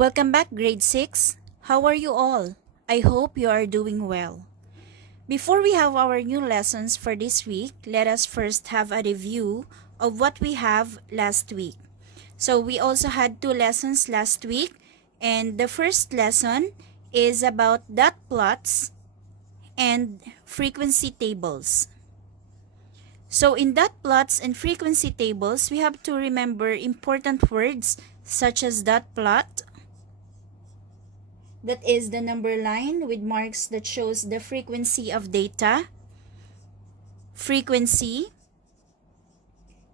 Welcome back, grade 6. How are you all? I hope you are doing well. Before we have our new lessons for this week, let us first have a review of what we have last week. So we also had 2 lessons last week, and the first lesson is about dot plots and frequency tables. So in dot plots and frequency tables, we have to remember important words such as dot plot, that is the number line with marks that shows the frequency of data. Frequency,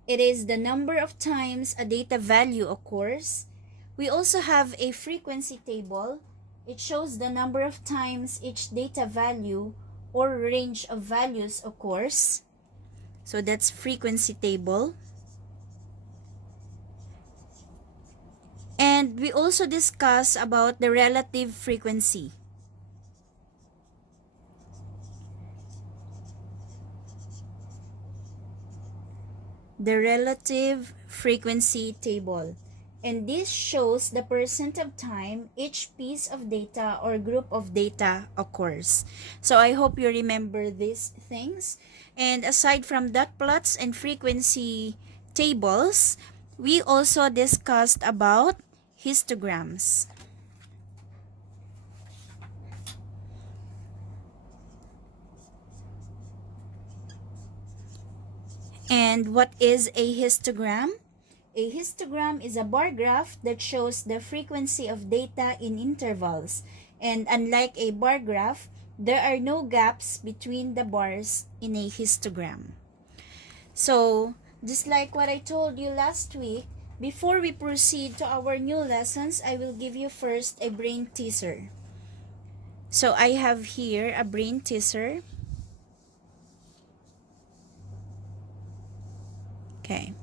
it is the number of times a data value occurs. We also have a frequency table. It shows the number of times each data value or range of values occurs. So that's frequency table. And we also discuss about the relative frequency. The relative frequency table. And this shows the percent of time each piece of data or group of data occurs. So I hope you remember these things. And aside from dot plots and frequency tables, we also discussed about histograms. And what is a histogram? A histogram is a bar graph that shows the frequency of data in intervals. And unlike a bar graph, there are no gaps between the bars in a histogram. So, just like what I told you last week, before we proceed to our new lessons, I will give you first a brain teaser. So I have here a brain teaser. Okay.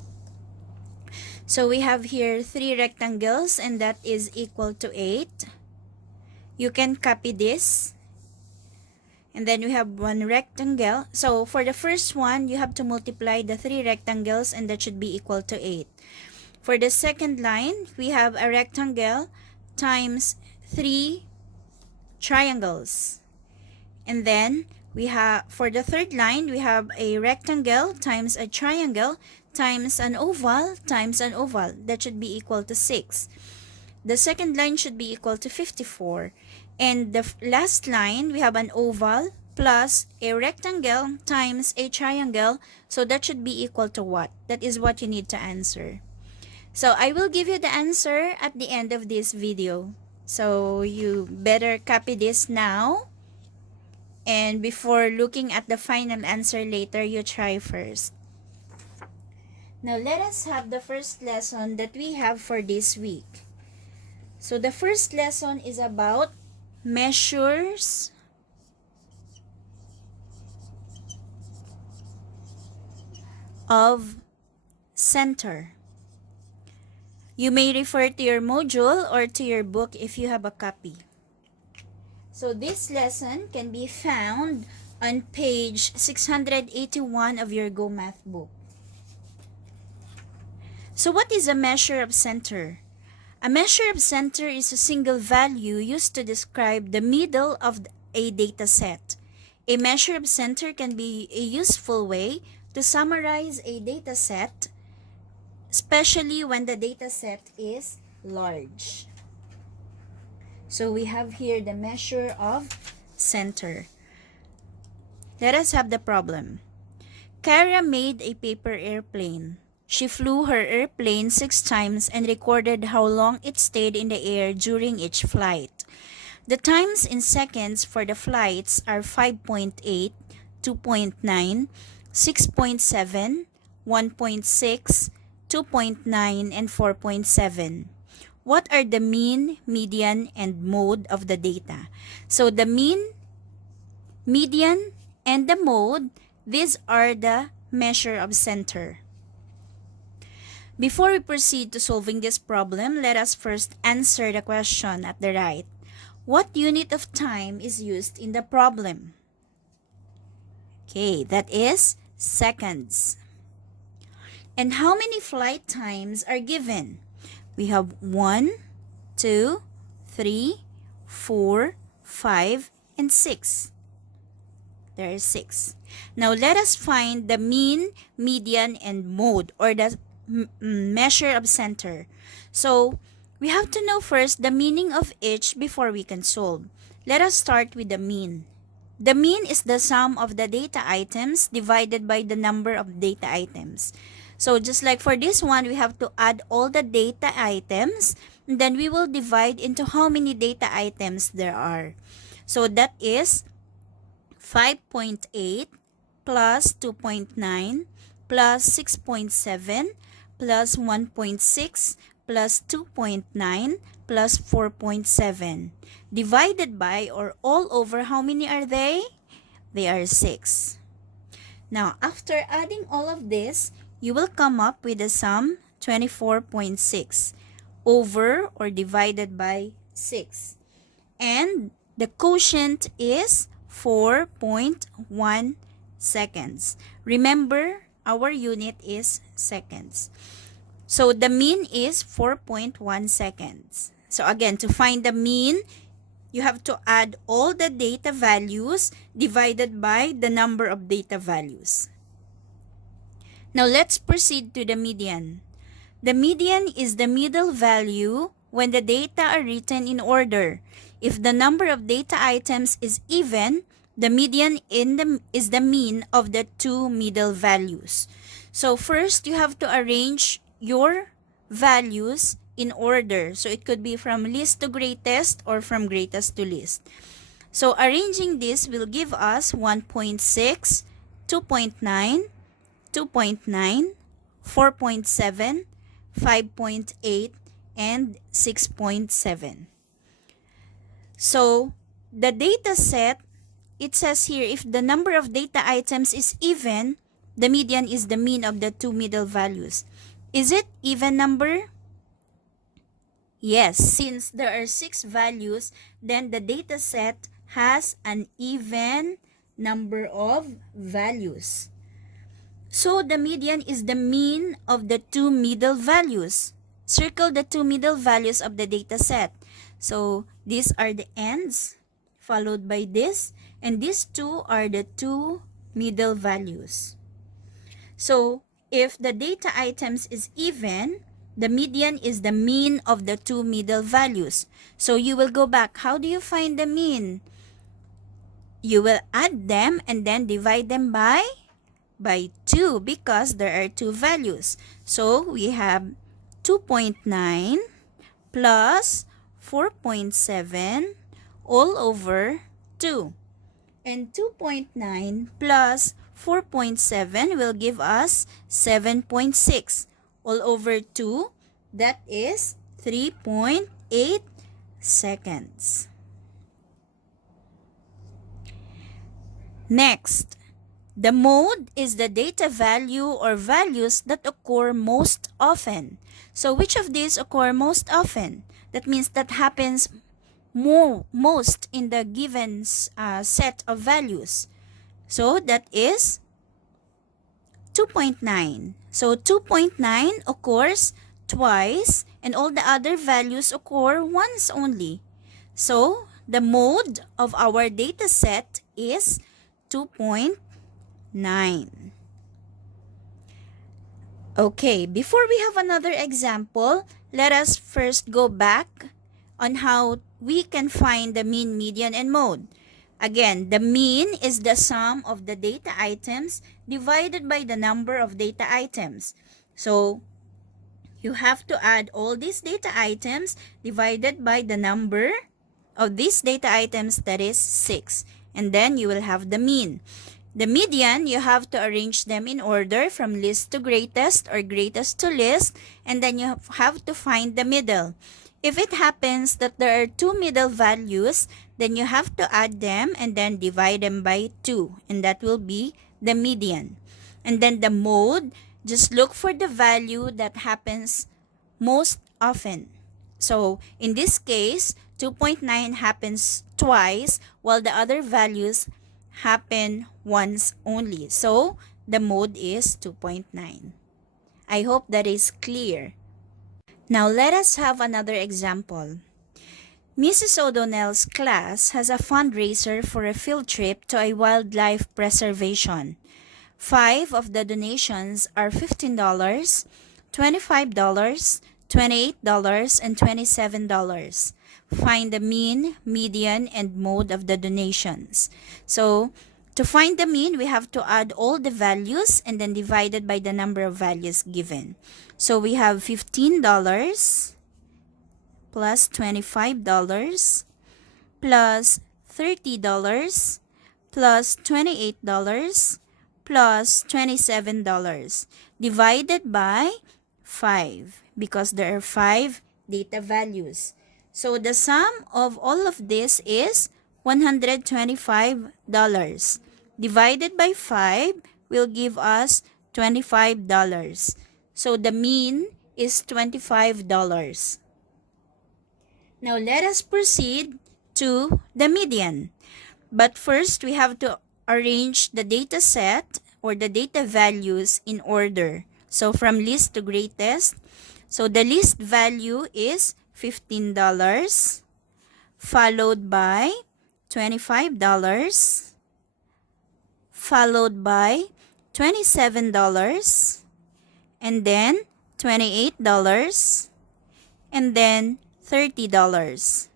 So we have here 3 rectangles and that is equal to 8. You can copy this. And then we have 1 rectangle. So for the first one, you have to multiply the 3 rectangles and that should be equal to 8. For the second line, we have a rectangle times 3 triangles. And then we have, for the third line, we have a rectangle times a triangle times an oval times an oval. That should be equal to 6. The second line should be equal to 54. And the last line, we have an oval plus a rectangle times a triangle. So that should be equal to what? That is what you need to answer. So I will give you the answer at the end of this video. So you better copy this now. And before looking at the final answer later, you try first. Now let us have the first lesson that we have for this week. So the first lesson is about measures of center. You may refer to your module or to your book if you have a copy. So this lesson can be found on page 681 of your Go Math book. So what is a measure of center? A measure of center is a single value used to describe the middle of a data set. A measure of center can be a useful way to summarize a data set, especially when the data set is large. So we have here the measure of center. Let us have the problem. Kara made a paper airplane. She flew her airplane 6 times and recorded how long it stayed in the air during each flight. The times in seconds for the flights are 5.8, 2.9, 6.7, 1.6, 2.9, and 4.7. What are the mean, median, and mode of the data? So the mean, median, and the mode, these are the measure of center. Before we proceed to solving this problem, let us first answer the question at the right. What unit of time is used in the problem? Okay, that is seconds. And how many flight times are given? We have 1, 2, 3, 4, 5, and 6. There is 6. Now let us find the mean, median, and mode, or the measure of center. So we have to know first the meaning of each before we can solve. Let us start with the mean. The mean is the sum of the data items divided by the number of data items. So just like for this one, we have to add all the data items, and then we will divide into how many data items there are. So that is 5.8 plus 2.9 plus 6.7 plus 1.6 plus 2.9 plus 4.7 divided by, or all over, how many are they? They are 6. Now, after adding all of this, you will come up with the sum 24.6 over or divided by 6. And the quotient is 4.1 seconds. Remember, our unit is seconds. So the mean is 4.1 seconds. So again, to find the mean, you have to add all the data values divided by the number of data values. Now let's proceed to the median. The median is the middle value when the data are written in order. If the number of data items is even, the median is the mean of the two middle values. So first, you have to arrange your values in order. So it could be from least to greatest or from greatest to least. So arranging this will give us 1.6, 2.9, 2.9, 4.7, 5.8, and 6.7. So the data set, it says here, if the number of data items is even, the median is the mean of the two middle values. Is it even number? Yes, since there are 6 values, then the data set has an even number of values. So the median is the mean of the two middle values. Circle the two middle values of the data set. So these are the ends, followed by this, and these two are the two middle values. So if the data items is even, the median is the mean of the two middle values. So you will go back. How do you find the mean? You will add them and then divide them by 2 because there are two values. So we have 2.9 plus 4.7 all over 2. And 2.9 plus 4.7 will give us 7.6 all over 2. That is 3.8 seconds. Next, the mode is the data value or values that occur most often. So which of these occur most often? That means that happens most in the given set of values. So that is 2.9. So 2.9 occurs twice and all the other values occur once only. So the mode of our data set is 2.9. Okay, before we have another example, let us first go back on how we can find the mean, median, and mode. Again, the mean is the sum of the data items divided by the number of data items. So you have to add all these data items divided by the number of these data items, that is 6. And then you will have the mean. The median, you have to arrange them in order from least to greatest or greatest to least, and then you have to find the middle. If it happens that there are two middle values, then you have to add them and then divide them by 2, and that will be the median. And then the mode, just look for the value that happens most often. So in this case, 2.9 happens twice while the other values happen once only. So the mode is 2.9. I hope that is clear. Now let us have another example. Mrs. O'Donnell's class has a fundraiser for a field trip to a wildlife preservation. 5 of the donations are $15, $25, $28, and $27. Find the mean, median, and mode of the donations. So, to find the mean, we have to add all the values and then divide it by the number of values given. So, we have $15 plus $25 plus $30 plus $28 plus $27 divided by 5 because there are 5 data values. So the sum of all of this is $125 divided by 5 will give us $25. So the mean is $25. Now let us proceed to the median. But first, we have to arrange the data set or the data values in order. So from least to greatest. So the least value is $15, followed by $25, followed by $27, and then $28, and then $30.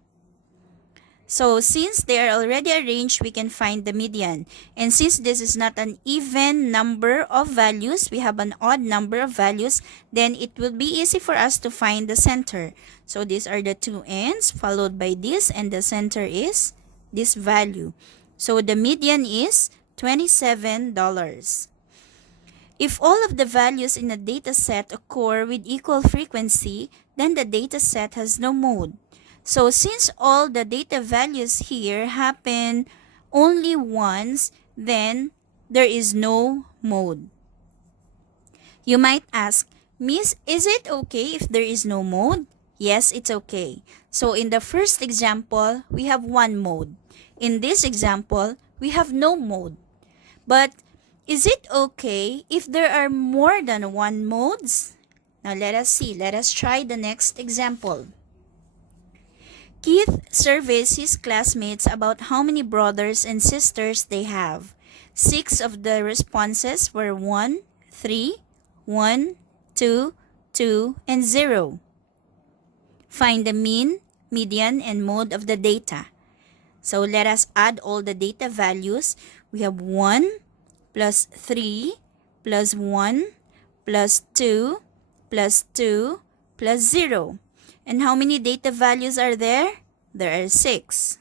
So since they are already arranged, we can find the median. And since this is not an even number of values, we have an odd number of values, then it will be easy for us to find the center. So these are the two ends, followed by this, and the center is this value. So the median is $27. If all of the values in a data set occur with equal frequency, then the data set has no mode. So since all the data values here happen only once, then there is no mode. You might ask, Miss, is it okay if there is no mode? Yes, it's okay. So in the first example, we have one mode. In this example, we have no mode. But is it okay if there are more than one modes? Now let us see. Let us try the next example. Keith surveys his classmates about how many brothers and sisters they have. 6 of the responses were 1, 3, 1, 2, 2, and 0. Find the mean, median, and mode of the data. So let us add all the data values. We have 1 plus 3 plus 1 plus 2 plus 2 plus 0. And how many data values are there? There are 6.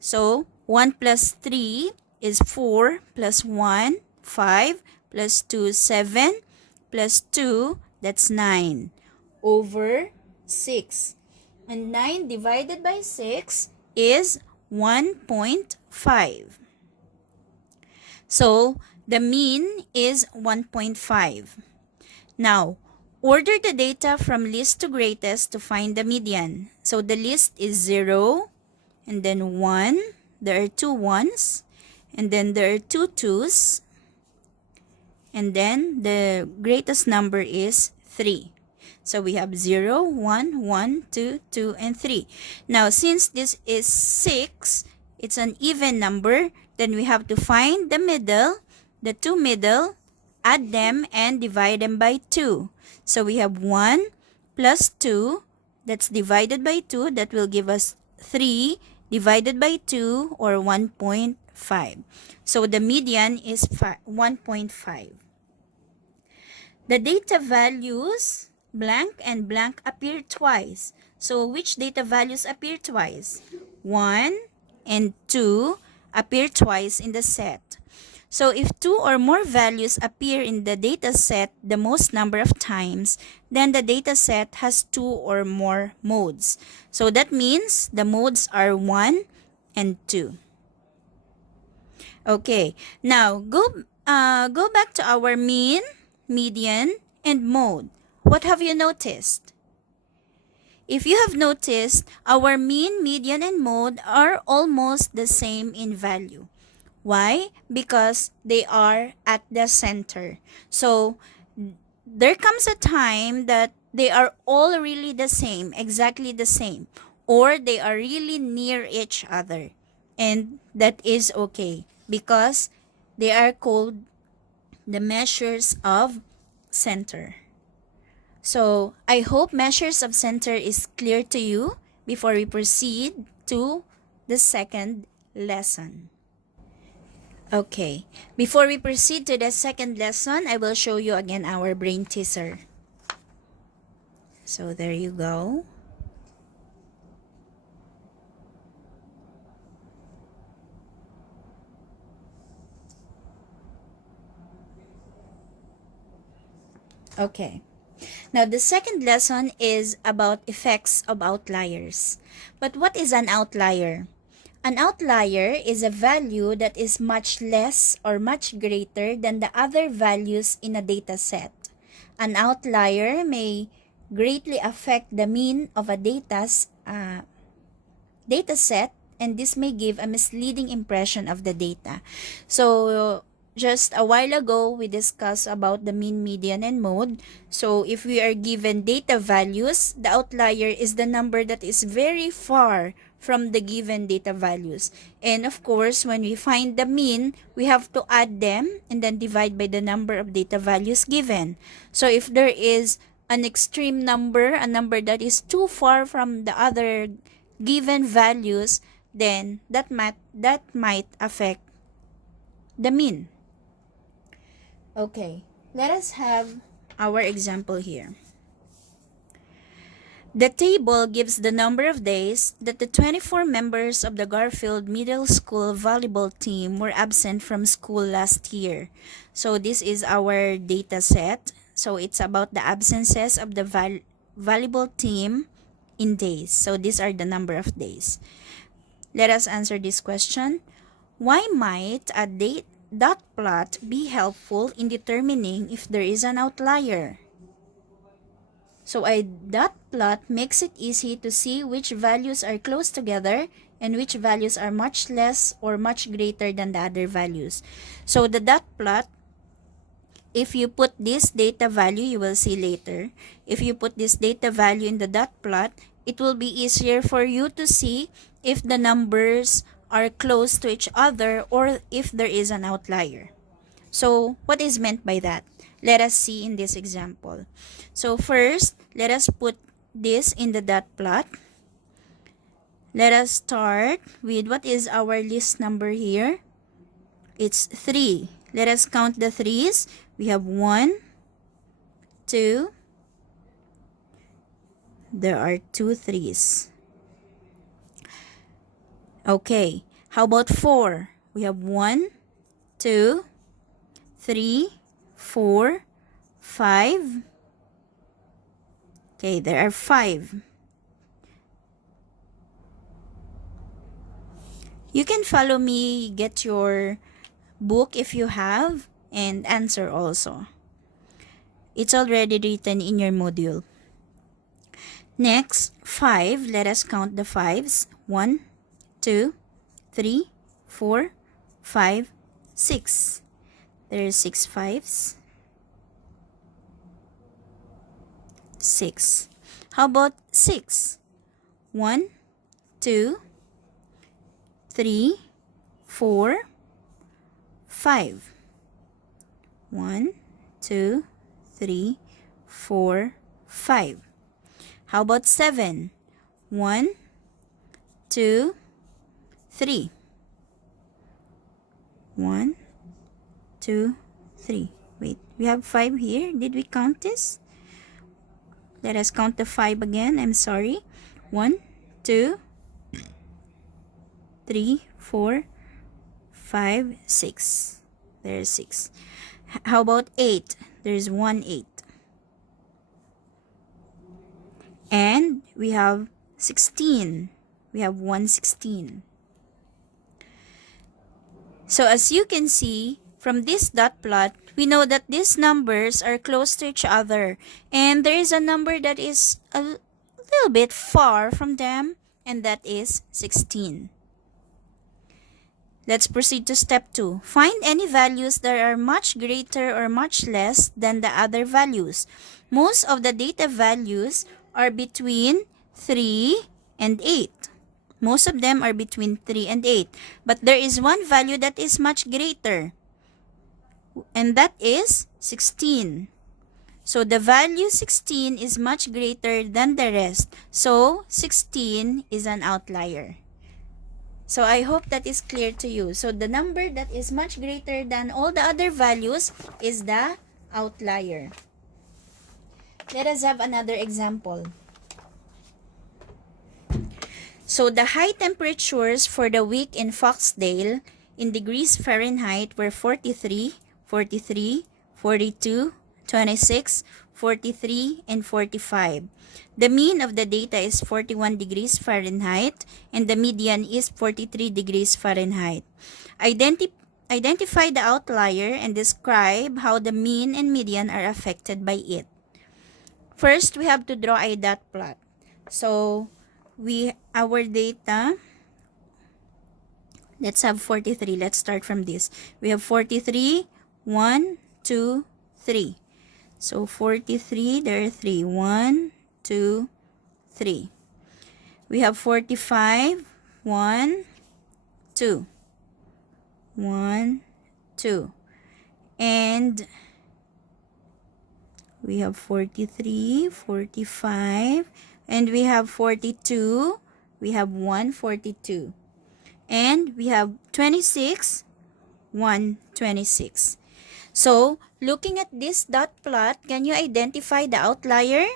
So 1 plus 3 is 4 plus 1, 5 plus 2, 7 plus 2, that's 9 over 6. And 9 divided by 6 is 1.5. So the mean is 1.5. Now, order the data from least to greatest to find the median. So the least is 0, and then 1. There are 2 ones, and then there are 2 twos, and then the greatest number is 3. So we have 0, 1, 1, 2, 2, and 3. Now, since this is 6, it's an even number, then we have to find the middle, the 2 middle, add them, and divide them by 2. So we have 1 plus 2, that's divided by 2, that will give us 3 divided by 2, or 1.5. So the median is 1.5. The data values blank and blank appear twice. So which data values appear twice? 1 and 2 appear twice in the set. So if 2 or more values appear in the data set the most number of times, then the data set has 2 or more modes. So that means the modes are 1 and 2. Okay, now go back to our mean, median, and mode. What have you noticed? If you have noticed, our mean, median, and mode are almost the same in value. Why? Because they are at the center. So there comes a time that they are all really the same, exactly the same. or they are really near each other. And that is okay because they are called the measures of center. So I hope measures of center is clear to you before we proceed to the second lesson. Okay, before we proceed to the second lesson, I will show you again our brain teaser. So there you go. Okay. Now, the second lesson is about effects of outliers. But what is an outlier? An outlier is a value that is much less or much greater than the other values in a data set. An outlier may greatly affect the mean of a data set, and this may give a misleading impression of the data. So just a while ago, we discussed about the mean, median, and mode. So if we are given data values, the outlier is the number that is very far from the given data values. And of course, when we find the mean, we have to add them and then divide by the number of data values given. So if there is an extreme number, a number that is too far from the other given values, then that might affect the mean. Okay, let us have our example here. The table gives the number of days that the 24 members of the Garfield Middle School volleyball team were absent from school last year. So this is our data set. So it's about the absences of the volleyball team in days. So these are the number of days. Let us answer this question. Why might a dot plot be helpful in determining if there is an outlier? So a dot plot makes it easy to see which values are close together and which values are much less or much greater than the other values. So the dot plot, if you put this data value, you will see later, if you put this data value in the dot plot, it will be easier for you to see if the numbers are close to each other or if there is an outlier. So what is meant by that? Let us see in this example. So first, let us put this in the dot plot. Let us start with what is our list number here? It's 3. Let us count the 3's. We have 1, 2. There are 2 3's. Okay, how about 4? We have 1, 2, 3, 4, 5. Okay, there are 5. You can follow me, get your book if you have, and answer also. It's already written in your module. Next, 5. Let us count the 5's. 1, 2, 3, 4, 5, 6. There are 6 5's. 6. How about 6? 1, 2, 3, 4, 5. 1, 2, 3, 4, 5. How about 7? 1, 2, 3. 1, 2, 3. Wait, we have 5 here. Did we count this? Let us count the 5 again. I'm sorry. 1, 2, 3, 4, 5, 6. There's 6. How about 8? There's 1 8. And we have 16. We have 1 16. So as you can see, from this dot plot, we know that these numbers are close to each other. And there is a number that is a little bit far from them, and that is 16. Let's proceed to step 2. Find any values that are much greater or much less than the other values. Most of the data values are between 3 and 8. Most of them are between 3 and 8. But there is one value that is much greater, and that is 16. So the value 16 is much greater than the rest. So 16 is an outlier. So I hope that is clear to you. So the number that is much greater than all the other values is the outlier. Let us have another example. So the high temperatures for the week in Foxdale in degrees Fahrenheit were 43, 43, 42, 26, 43, and 45. The mean of the data is 41 degrees Fahrenheit and the median is 43 degrees Fahrenheit. Identify the outlier and describe how the mean and median are affected by it. First, we have to draw a dot plot. So, our data, let's have 43. Let's start from this. We have 43, 1, 2, 3. So 43, there are 3. 1, 2, 3. We have 45, 1, 2. 1, 2. And we have 43, 45, and we have 42. We have 142. And we have 26, 126. So, looking at this dot plot, can you identify the outlier?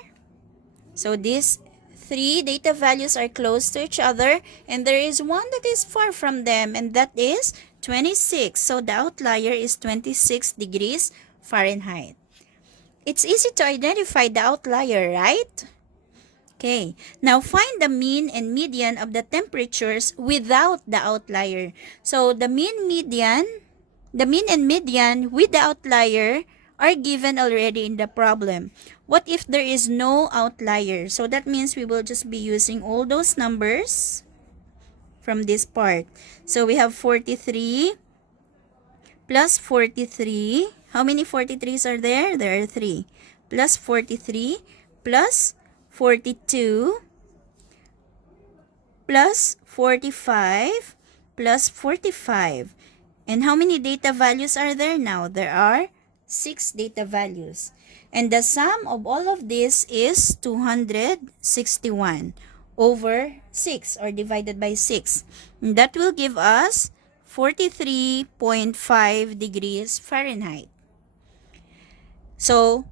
So, these three data values are close to each other, and there is one that is far from them, and that is 26. So, the outlier is 26 degrees Fahrenheit. It's easy to identify the outlier, right? Okay, now find the mean and median of the temperatures without the outlier. So, the mean and median with the outlier are given already in the problem. What if there is no outlier? So that means we will just be using all those numbers from this part. So we have 43 plus 43. How many 43s are there? There are 3. Plus 43 plus 42 plus 45 plus 45. And how many data values are there now? There are 6 data values. And the sum of all of this is 261 over 6 or divided by 6. And that will give us 43.5 degrees Fahrenheit. So,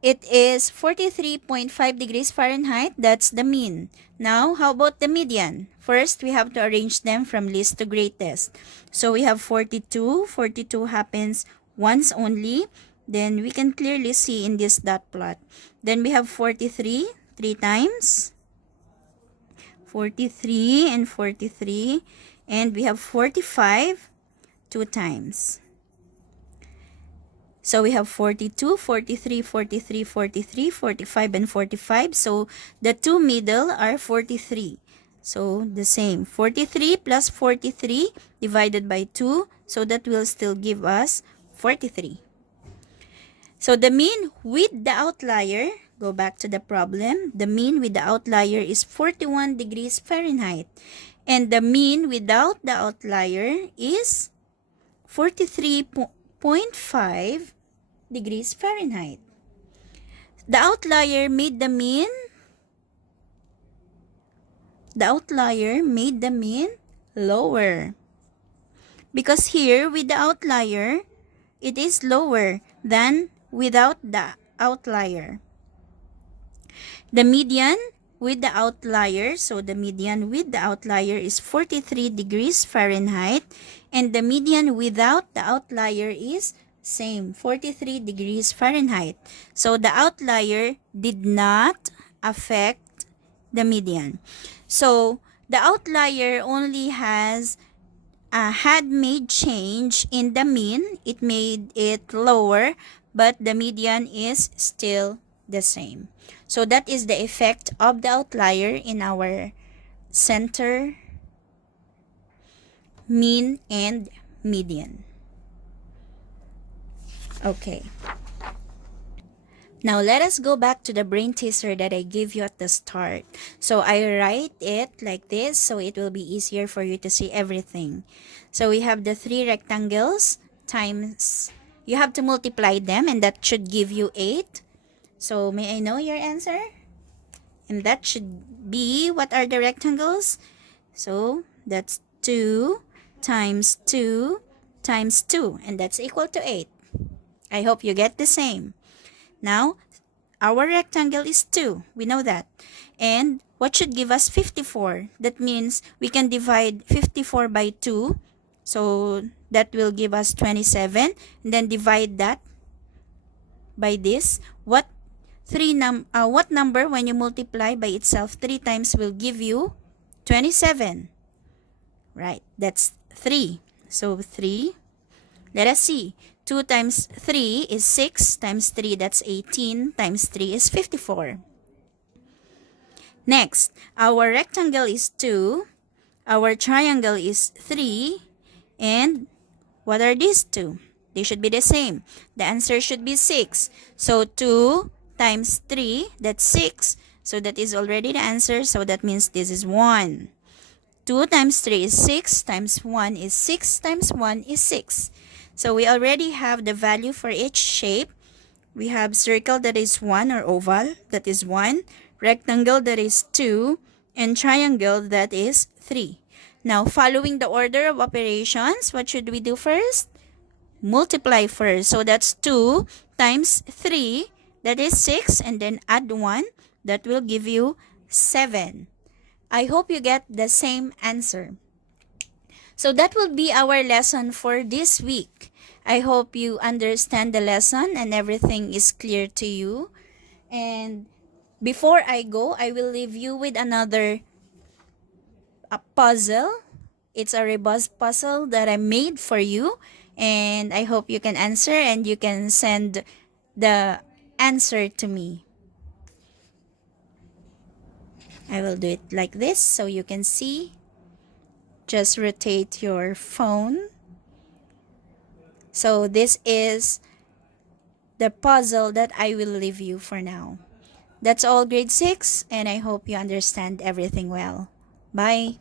it is 43.5 degrees Fahrenheit. That's the mean. Now, how about the median? First, we have to arrange them from least to greatest. So, we have 42. 42 happens once only. Then, we can clearly see in this dot plot. Then, we have 43, 3 times. 43 and 43. And we have 45, 2 times. So, we have 42, 43, 43, 43, 45, and 45. So, the two middle are 43. So, the same. 43 plus 43 divided by 2. So, that will still give us 43. So, the mean with the outlier, go back to the problem. The mean with the outlier is 41 degrees Fahrenheit. And the mean without the outlier is 43.5 degrees Fahrenheit. The outlier made the mean. The outlier made the mean lower. Because here with the outlier, it is lower than without the outlier. The median with the outlier, so the median with the outlier is 43 degrees Fahrenheit, and the median without the outlier is same, 43 degrees Fahrenheit. So the outlier did not affect the median. So the outlier only had made change in the mean. It made it lower, but the median is still the same. So that is the effect of the outlier in our center, mean, and median. Okay. Now, let us go back to the brain teaser that I gave you at the start. So, I write it like this so it will be easier for you to see everything. So, we have the 3 rectangles times, you have to multiply them and that should give you 8. So, may I know your answer? And that should be, what are the rectangles? So, that's 2 times 2 times 2, and that's equal to 8. I hope you get the same. Now, our rectangle is 2. We know that. And what should give us 54? That means we can divide 54 by 2. So, that will give us 27. And then divide that by this. What number when you multiply by itself 3 times will give you 27? Right, that's 3. So 3. Let us see. 2 times 3 is 6 times 3, that's 18, times 3 is 54. Next, our rectangle is 2, our triangle is 3, and what are these two? They should be the same. The answer should be 6. So 2 times 3, that's 6. So that is already the answer, so that means this is 1. 2 times 3 is 6, times 1 is 6, times 1 is 6. So we already have the value for each shape. We have circle that is 1 or oval, that is 1. Rectangle that is 2. And triangle that is 3. Now, following the order of operations, what should we do first? Multiply first. So that's 2 times 3, that is 6. And then add 1, that will give you 7. I hope you get the same answer. So that will be our lesson for this week. I hope you understand the lesson and everything is clear to you. And before I go, I will leave you with another puzzle. It's a rebus puzzle that I made for you. And I hope you can answer and you can send the answer to me. I will do it like this so you can see. Just rotate your phone. So this is the puzzle that I will leave you for now. That's all, grade 6, and I hope you understand everything well. Bye.